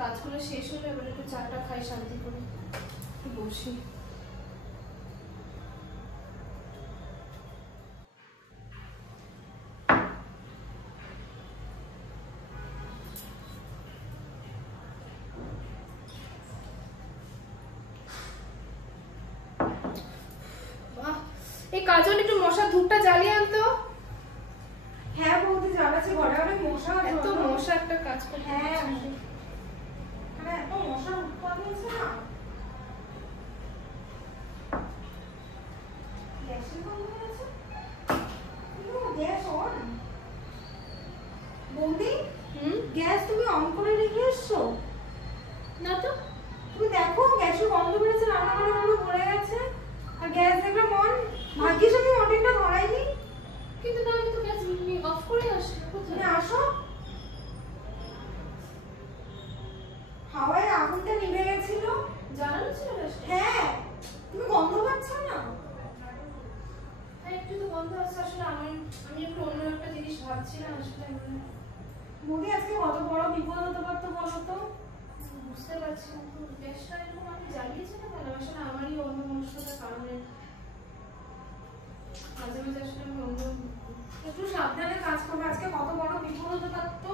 কাজগুলো শেষ হলে এবার একটু চাটা খাই শান্তি করে, বসি। এই কাজল একটু মশার ধূপটা জ্বালিয়ে আনতো। হ্যাঁ বৌদি জ্বালাচ্ছে, ঘরে অনেক মশা। এত মশা একটা কাজ করে। হ্যাঁ এত মশার উৎপাদ হয়েছে না। গ্যাসের গন্ধ হয়েছে, গ্যাস অন। বৌদি গ্যাস তুমি অন করে রেখে এসছো না তো? তুমি দেখো গ্যাসের গন্ধ বেড়েছে, রান্নাঘরে পুরো ভরে গেছে। আর গ্যাস দেখলাম অন, ভাগ্যিস আমি ওভেনটা ধরাইনি। কিন্তু না, আমি তো গ্যাস অফ করে আসি। তুমি আসো, হাওয়ায় আগুনটা নিভে গেছিল। জ্বালানো ছিল গ্যাসটা? হ্যাঁ, তুমি গন্ধ পাচ্ছ না? হ্যাঁ একটু তো গন্ধ আসছে। আসলে আমি একটু অন্য একটা জিনিস ভাবছিলাম আসলে। মোদি আজকে কত বড় বিপদ হতে পারতো বলো তো। বুঝতে পারছি না তো, গ্যাসটা এরকম আমি জ্বালিয়েছি না কেন? আসলে আমারই অন্য মনস্কতার কারণে মাঝে মাঝে আসলে আমি অন্য। একটু সাবধানে কাজ করবে, আজকে কত বড় বিপদ হতে পারতো।